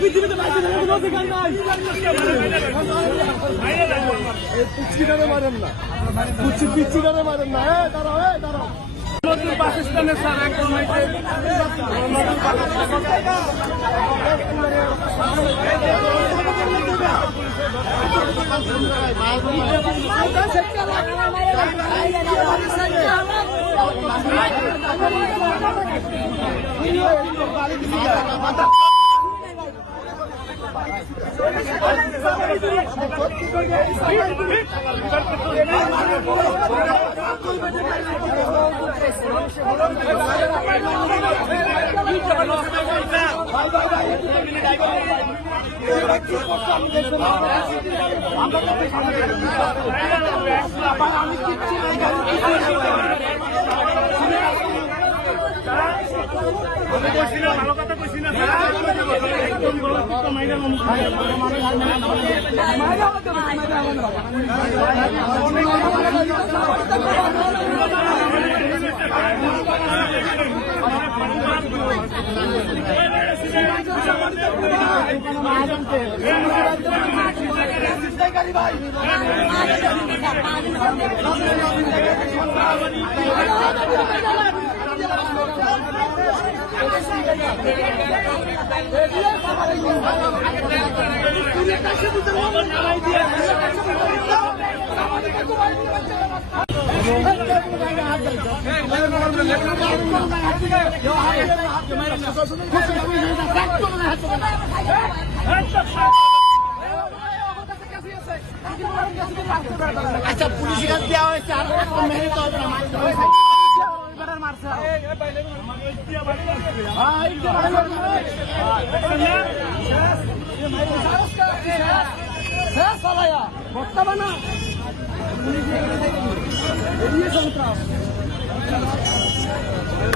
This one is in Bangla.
পৃথিবীতে পিচ্ছিটারে মারেন না, পিচ্ছিটারে মারেন না। দাঁড়াও দাঁড়াও, নতুন পাকিস্তানের স্যার একদম ভালো কথা কইছি না আচ্ছা, পুলিশের কাছে দেওয়া হয়েছে আর মেহনত হবে না। বর্তমানে